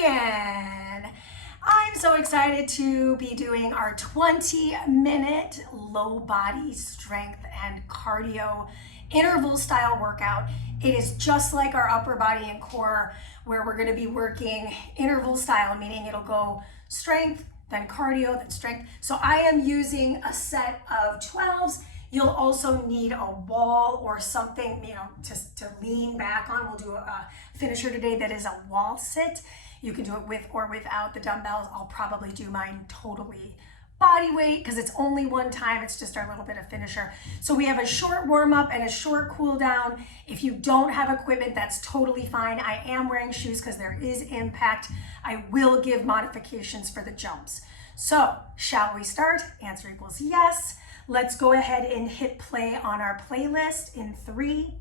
again. I'm so excited to be doing our 20-minute low body strength and cardio interval style workout. It is just like our upper body and core, where we're going to be working interval style, meaning it'll go strength, then cardio, then strength. So I am using a set of 12s. You'll also need a wall or something, to lean back on. We'll do a finisher today that is a wall sit. You can do it with or without the dumbbells. I'll probably do mine totally body weight because it's only one time. It's just our little bit of finisher. So we have a short warm up and a short cool down. If you don't have equipment, that's totally fine. I am wearing shoes because there is impact. I will give modifications for the jumps. So shall we start? Answer equals yes. Let's go ahead and hit play on our playlist in 3,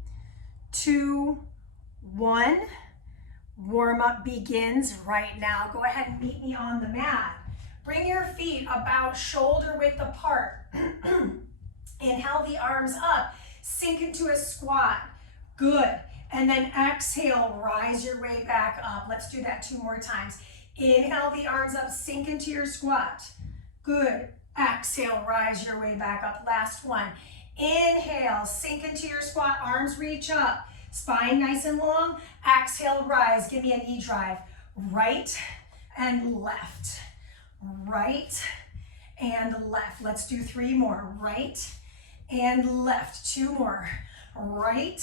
2, 1. Warm up begins right now. Go ahead and meet me on the mat. Bring your feet about shoulder width apart. Inhale the arms up. Sink into a squat. Good. And then exhale, rise your way back up. Let's do that 2 more times. Inhale the arms up, sink into your squat. Good. Exhale, rise your way back up. Last one. Inhale, sink into your squat, arms reach up. Spine nice and long. Exhale, rise. Give me a knee drive. Right and left. Right and left. Let's do 3 more. Right and left. 2 more. Right.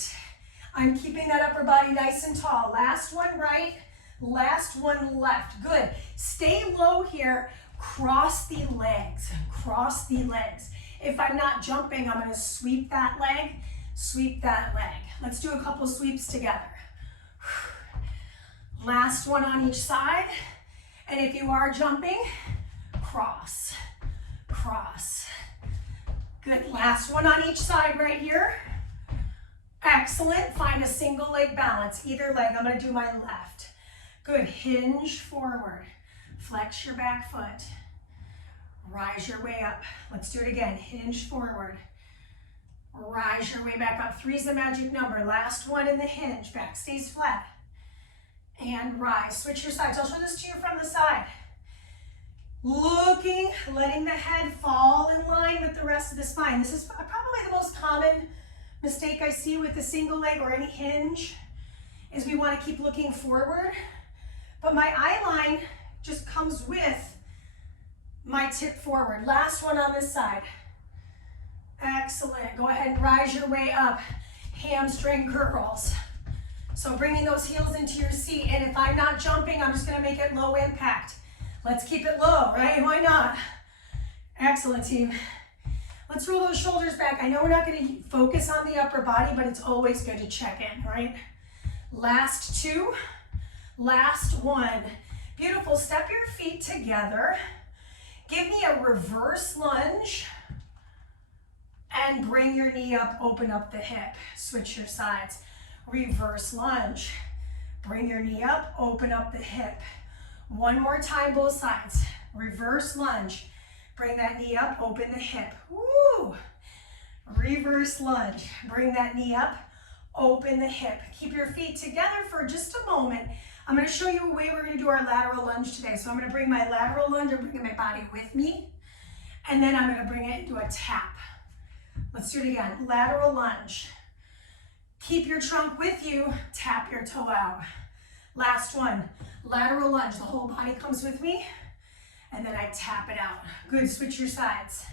I'm keeping that upper body nice and tall. Last one right. Last one left. Good. Stay low here. Cross the legs. Cross the legs. If I'm not jumping, I'm going to sweep that leg. Sweep that leg. Let's do a couple sweeps together. Last one on each side. And if you are jumping, cross, cross. Good. Last one on each side right here. Excellent. Find a single leg balance. Either leg. I'm going to do my left. Good. Hinge forward. Flex your back foot. Rise your way up. Let's do it again. Hinge forward. Rise your way back up. 3 is the magic number. Last one in the hinge. Back stays flat. And rise. Switch your sides. I'll show this to you from the side. Looking, letting the head fall in line with the rest of the spine. This is probably the most common mistake I see with a single leg or any hinge, is we want to keep looking forward. But my eye line just comes with my tip forward. Last one on this side. Excellent. Go ahead and rise your way up. Hamstring curls. So bringing those heels into your seat. And if I'm not jumping, I'm just going to make it low impact. Let's keep it low, right? Why not? Excellent, team. Let's roll those shoulders back. I know we're not going to focus on the upper body, but it's always good to check in, right? Last 2. Last 1. Beautiful. Step your feet together. Give me a reverse lunge. And bring your knee up, open up the hip. Switch your sides. Reverse lunge. Bring your knee up, open up the hip. 1 more time, both sides. Reverse lunge. Bring that knee up, open the hip. Woo! Reverse lunge. Bring that knee up, open the hip. Keep your feet together for just a moment. I'm going to show you a way we're going to do our lateral lunge today. So I'm going to bring my lateral lunge, I'm bringing my body with me. And then I'm going to bring it into a tap. Let's do it again. Lateral lunge. Keep your trunk with you. Tap your toe out. Last one. Lateral lunge. The whole body comes with me. And then I tap it out. Good. Switch your sides.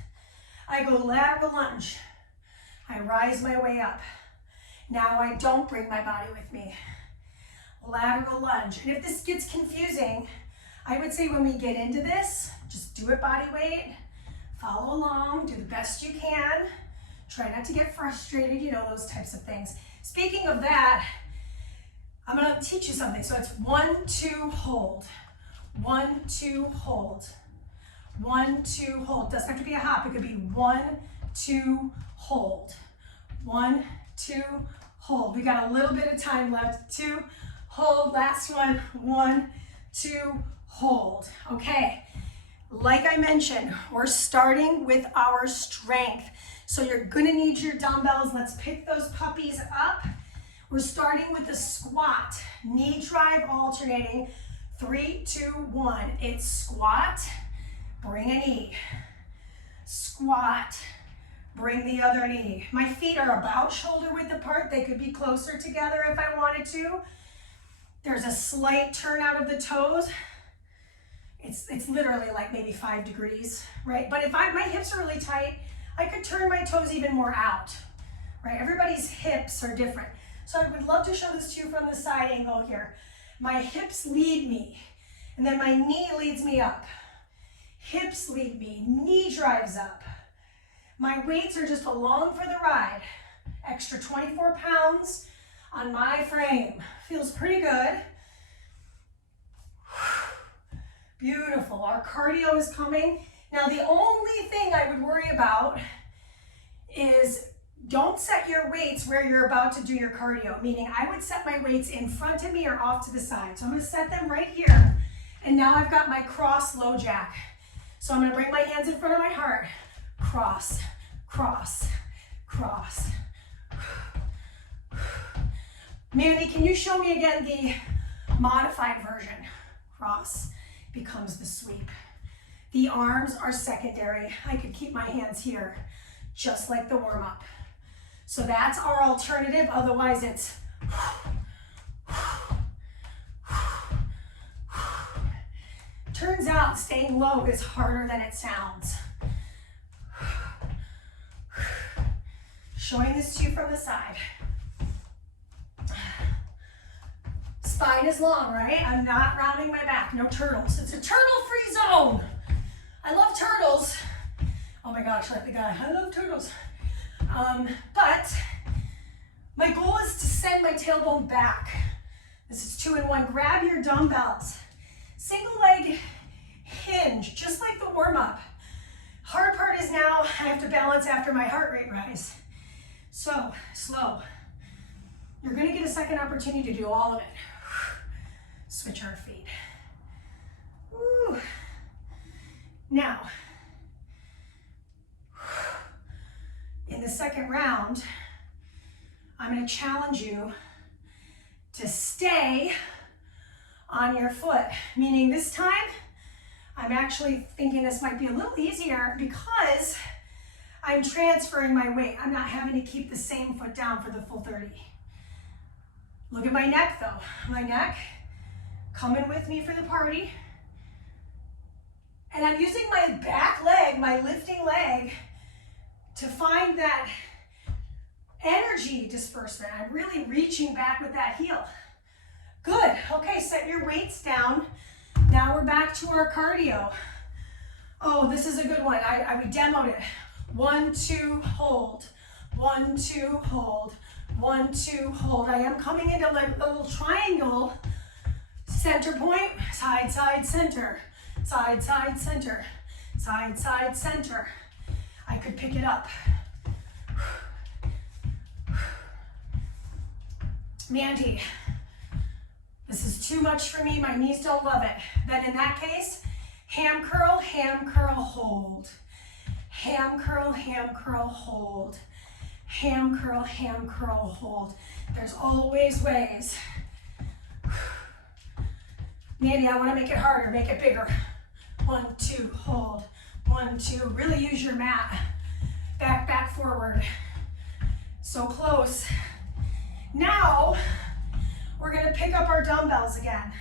I go lateral lunge. I rise my way up. Now I don't bring my body with me. Lateral lunge. And if this gets confusing, I would say when we get into this, just do it body weight. Follow along. Do the best you can. Try not to get frustrated, those types of things. Speaking of that, I'm going to teach you something. So it's 1, 2, hold. 1, 2, hold. 1, 2, hold. Doesn't have to be a hop. It could be 1, 2, hold. 1, 2, hold. We got a little bit of time left. 2, hold. Last one. 1, 2, hold. Okay. Like I mentioned, we're starting with our strength. So you're gonna need your dumbbells. Let's pick those puppies up. We're starting with a squat, knee drive alternating 3, 2, 1. It's squat, bring a knee. Squat, bring the other knee. My feet are about shoulder width apart. They could be closer together if I wanted to. There's a slight turn out of the toes. It's literally like maybe 5 degrees, right? But if my hips are really tight, I could turn my toes even more out, right? Everybody's hips are different. So I would love to show this to you from the side angle here. My hips lead me, and then my knee leads me up. Hips lead me, knee drives up. My weights are just along for the ride. Extra 24 pounds on my frame. Feels pretty good. Beautiful, our cardio is coming. Now the only thing I would worry about is don't set your weights where you're about to do your cardio, meaning I would set my weights in front of me or off to the side. So I'm gonna set them right here. And now I've got my cross low jack. So I'm gonna bring my hands in front of my heart. Cross, cross, cross. Mandee, can you show me again the modified version? Cross becomes the sweep. The arms are secondary. I could keep my hands here, just like the warm-up. So that's our alternative, otherwise it's turns out staying low is harder than it sounds. Showing this to you from the side. Spine is long, right? I'm not rounding my back, no turtles. It's a turtle-free zone. I love turtles. Oh my gosh, like the guy, I love turtles. But my goal is to send my tailbone back. This is 2 in 1. Grab your dumbbells. Single leg hinge, just like the warm-up. Hard part is now I have to balance after my heart rate rise. So, slow. You're gonna get a second opportunity to do all of it. Switch our feet. Woo. Now, in the second round, I'm going to challenge you to stay on your foot, meaning this time, I'm actually thinking this might be a little easier because I'm transferring my weight. I'm not having to keep the same foot down for the full 30. Look at my neck though. My neck coming with me for the party. And I'm using my back leg, my lifting leg, to find that energy disbursement. I'm really reaching back with that heel. Good. Okay, set your weights down. Now we're back to our cardio. Oh, this is a good one. I demoed it. 1, 2, hold. 1, 2, hold. 1, 2, hold. I am coming into like a little triangle. Center point, side, side, center. Side, side, center. Side, side, center. I could pick it up. Mandee, this is too much for me. My knees don't love it. Then in that case, ham curl, hold. Ham curl, hold. Ham curl, hold. There's always ways. Mandee, I want to make it harder, make it bigger. 1, 2, hold. 1, 2, really use your mat. Back, back, forward. So close. Now, we're going to pick up our dumbbells again.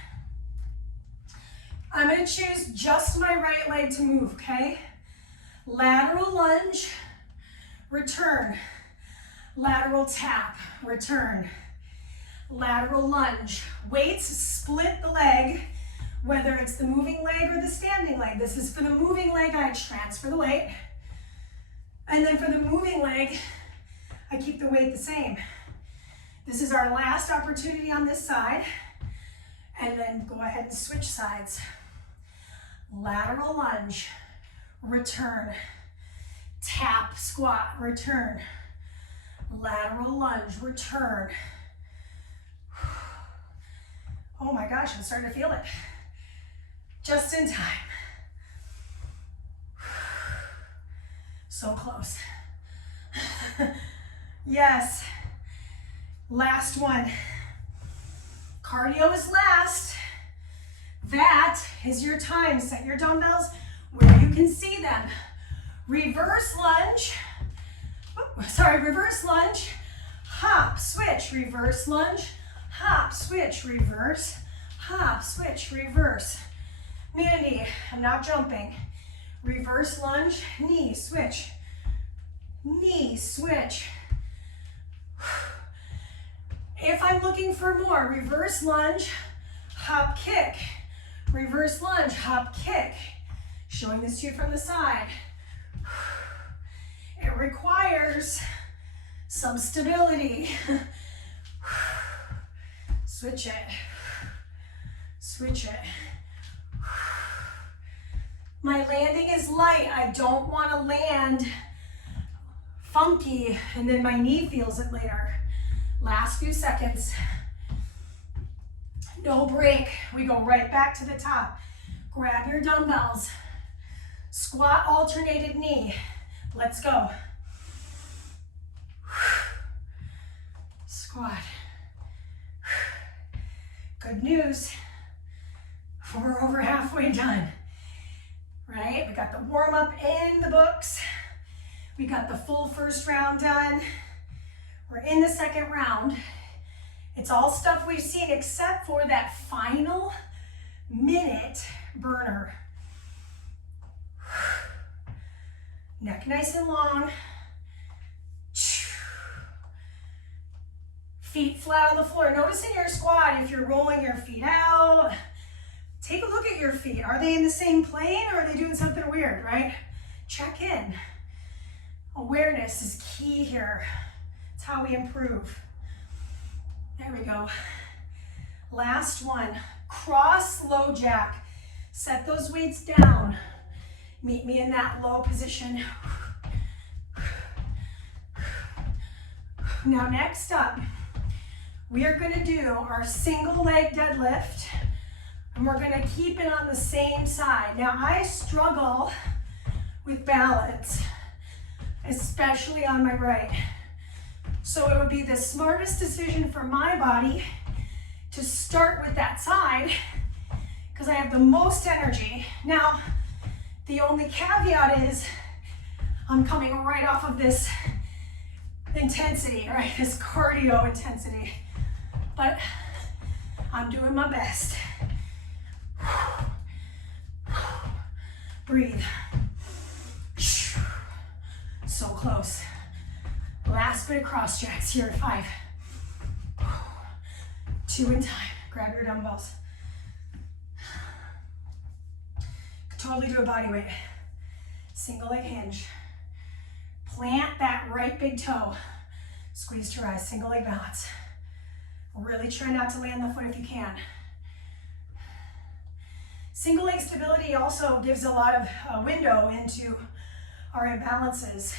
I'm going to choose just my right leg to move, okay? Lateral lunge, return. Lateral tap, return. Lateral lunge. Weights split the leg, whether it's the moving leg or the standing leg. This is for the moving leg, I transfer the weight. And then for the moving leg, I keep the weight the same. This is our last opportunity on this side. And then go ahead and switch sides. Lateral lunge, return. Tap, squat, return. Lateral lunge, return. Oh my gosh, I'm starting to feel it. Just in time. So close. Yes. Last one. Cardio is last. That is your time. Set your dumbbells where you can see them. Reverse lunge. Reverse lunge. Hop, switch, reverse lunge. Hop, switch, reverse. Hop, switch, reverse. Mandee, I'm not jumping. Reverse lunge, knee, switch. Knee, switch. If I'm looking for more, reverse lunge, hop, kick. Reverse lunge, hop, kick. Showing this to you from the side. It requires some stability. Switch it. Switch it. My landing is light. I don't want to land funky and then my knee feels it later. Last few seconds. No break. We go right back to the top. Grab your dumbbells. Squat, alternated knee. Let's go. Squat. Good news. We're over halfway done. Right? We got the warm-up in the books. We got the full first round done. We're in the second round. It's all stuff we've seen except for that final minute burner. Neck nice and long. Feet flat on the floor. Notice in your squat if you're rolling your feet out. Take a look at your feet. Are they in the same plane or are they doing something weird, right? Check in. Awareness is key here. It's how we improve. There we go. Last one. Cross low jack. Set those weights down. Meet me in that low position. Now next up, we are going to do our single leg deadlift. And we're going to keep it on the same side. Now I struggle with balance, especially on my right. So it would be the smartest decision for my body to start with that side because I have the most energy. Now, the only caveat is I'm coming right off of this intensity, right? This cardio intensity. But I'm doing my best. Breathe. So close. Last bit of cross jacks here at 5. 2 in time. Grab your dumbbells. Could totally do a body weight. Single leg hinge. Plant that right big toe. Squeeze to rise. Single leg balance. Really try not to land the foot if you can. Single leg stability also gives a lot of window into our imbalances.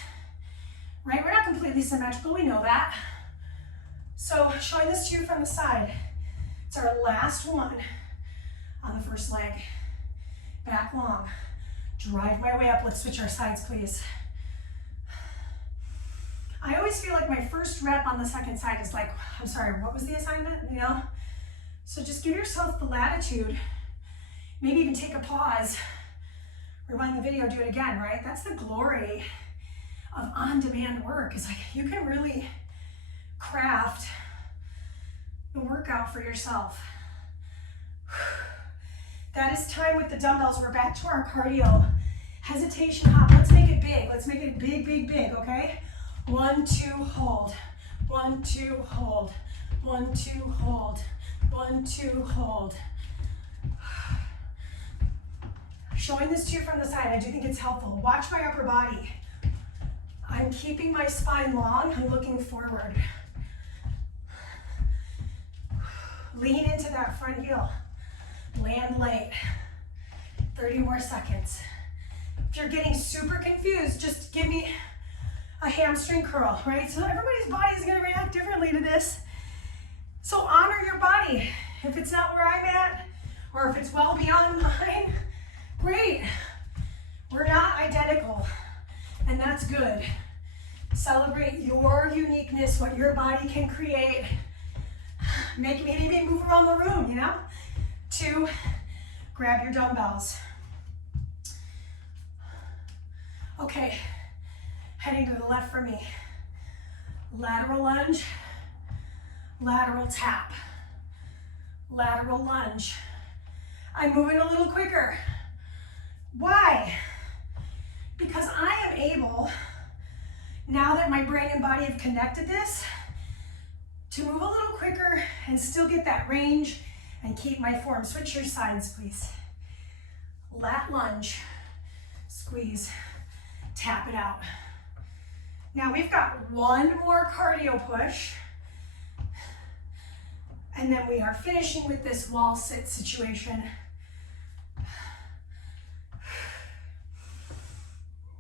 Right? We're not completely symmetrical, we know that. So showing this to you from the side. It's our last one on the first leg. Back long. Drive my way up. Let's switch our sides, please. I always feel like my first rep on the second side is like, I'm sorry, what was the assignment? You know? So just give yourself the latitude. Maybe even take a pause. Rewind the video, do it again, right? That's the glory of on-demand work. Is like you can really craft the workout for yourself. That is time with the dumbbells. We're back to our cardio. Hesitation hop. Let's make it big. Let's make it big, big, big, okay? 1, 2, hold. 1, 2, hold. 1, 2, hold. 1, 2, hold. Showing this to you from the side, I do think it's helpful. Watch my upper body. I'm keeping my spine long. I'm looking forward. Lean into that front heel. Land light. 30 more seconds. If you're getting super confused, just give me a hamstring curl, right? So everybody's body is going to react differently to this. So honor your body. If it's not where I'm at, or if it's well beyond mine, great. We're not identical, and that's good. Celebrate your uniqueness, what your body can create. Maybe move around the room, you know? 2, Grab your dumbbells. Okay, heading to the left for me. Lateral lunge, lateral tap, lateral lunge. I'm moving a little quicker. Why? Because I am able, now that my brain and body have connected this, to move a little quicker and still get that range and keep my form. Switch your sides, please. Lat lunge, squeeze, tap it out. Now we've got one more cardio push, and then we are finishing with this wall sit situation.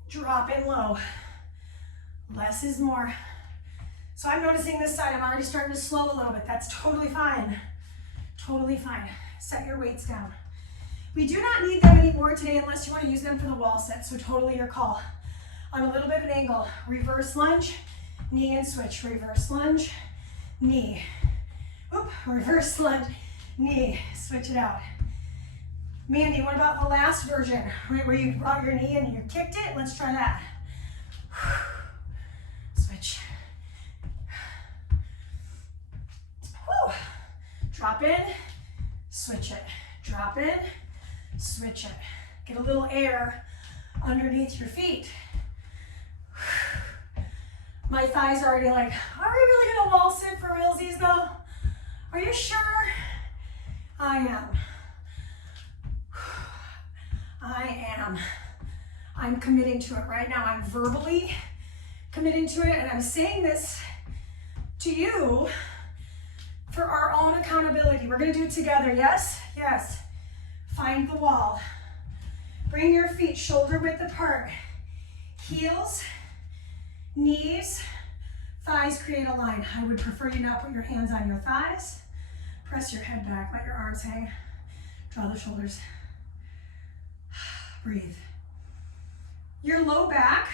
Drop in low. Less is more. So I'm noticing this side, I'm already starting to slow a little bit. That's totally fine. Totally fine. Set your weights down. We do not need them anymore today unless you want to use them for the wall set, so totally your call. On a little bit of an angle, reverse lunge, knee and switch, reverse lunge, knee. Oop, reverse lunge, knee, switch it out. Mandee, what about the last version, right where you brought your knee and you kicked it? Let's try that. Switch. Whew. Drop in, switch it. Drop in, switch it. Get a little air underneath your feet. My thighs are already like, are we really gonna wall sit for realsies though? Are you sure? I am. I'm committing to it right now. I'm verbally committing to it, and I'm saying this to you for our own accountability. We're gonna do it together, yes? Yes. Find the wall. Bring your feet shoulder width apart. Heels, knees, thighs create a line. I would prefer you not put your hands on your thighs. Press your head back, let your arms hang. Draw the shoulders. Breathe. Your low back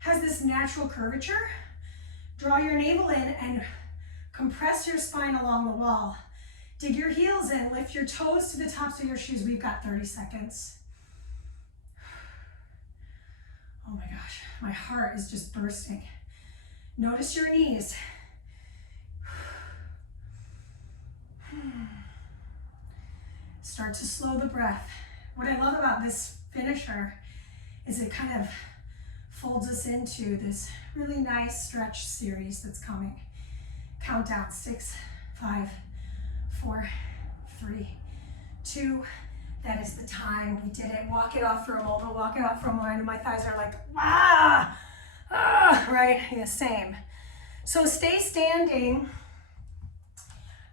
has this natural curvature. Draw your navel in and compress your spine along the wall. Dig your heels in, lift your toes to the tops of your shoes. We've got 30 seconds. Oh my gosh, my heart is just bursting. Notice your knees. Start to slow the breath. What I love about this finisher is it kind of folds us into this really nice stretch series that's coming. Countdown, 6, 5, 4, 3, 2. That is the time. We did it. Walk it off for a moment. Walk it off for a moment. And my thighs are like, right? Yeah, same. So stay standing.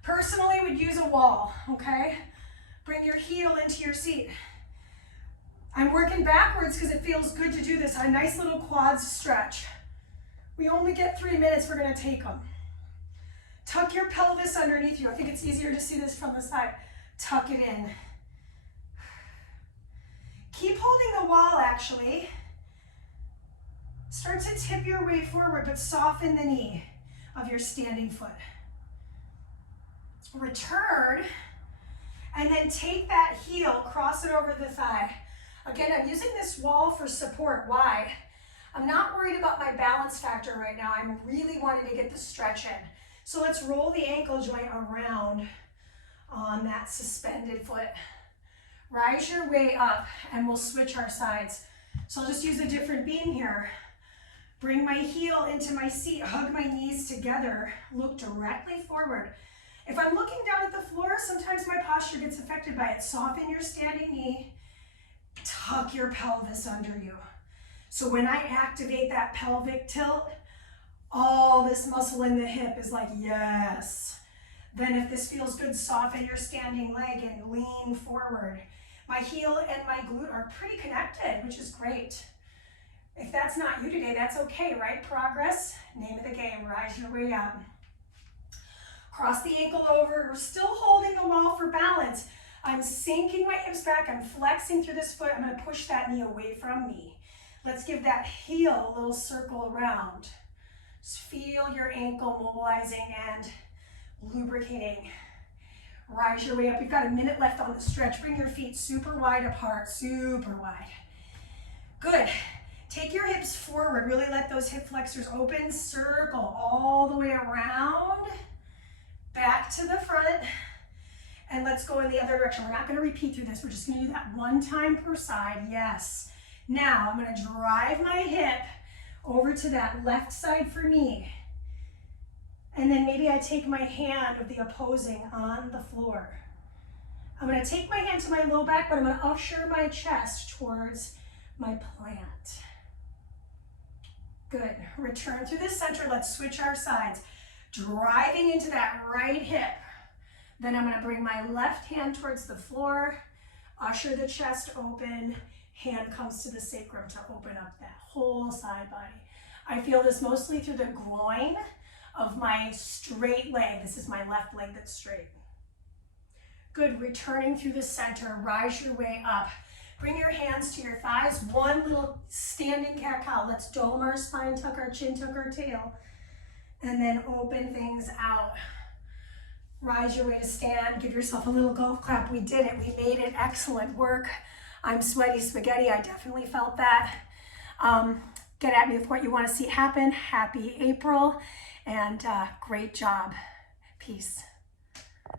Personally, would use a wall, okay? Bring your heel into your seat. I'm working backwards because it feels good to do this. A nice little quads stretch. We only get 3 minutes. We're going to take them. Tuck your pelvis underneath you. I think it's easier to see this from the side. Tuck it in. Keep holding the wall, actually. Start to tip your weight forward, but soften the knee of your standing foot. Return, and then take that heel, cross it over the thigh. Again, I'm using this wall for support. Why? I'm not worried about my balance factor right now. I'm really wanting to get the stretch in. So let's roll the ankle joint around on that suspended foot. Rise your way up, and we'll switch our sides. So I'll just use a different beam here. Bring my heel into my seat, hug my knees together, look directly forward. If I'm looking down at the floor, sometimes my posture gets affected by it. Soften your standing knee, tuck your pelvis under you. So when I activate that pelvic tilt, all this muscle in the hip is like, yes. Then if this feels good, soften your standing leg and lean forward. My heel and my glute are pretty connected, which is great. If that's not you today, that's okay, right? Progress, name of the game, rise your way up. Cross the ankle over, we're still holding the wall for balance. I'm sinking my hips back, I'm flexing through this foot, I'm gonna push that knee away from me. Let's give that heel a little circle around. Just feel your ankle mobilizing and lubricating. Rise your way up. We've got a minute left on the stretch. Bring your feet super wide apart, super wide. Good. Take your hips forward. Really let those hip flexors open. Circle all the way around. Back to the front. And let's go in the other direction. We're not going to repeat through this. We're just going to do that one time per side. Yes. Now I'm going to drive my hip over to that left side for me. And then maybe I take my hand of the opposing on the floor. I'm going to take my hand to my low back, but I'm going to usher my chest towards my plant. Good. Return through the center. Let's switch our sides. Driving into that right hip. Then I'm going to bring my left hand towards the floor, usher the chest open, hand comes to the sacrum to open up that whole side body. I feel this mostly through the groin of my straight leg. This is my left leg that's straight. Good. Returning through the center. Rise your way up. Bring your hands to your thighs. One little standing cat-cow. Let's dome our spine, tuck our chin, tuck our tail. And then open things out. Rise your way to stand. Give yourself a little golf clap. We did it. We made it. Excellent work. I'm sweaty spaghetti. I definitely felt that. Get at me with what you want to see happen. Happy April. And great job. Peace.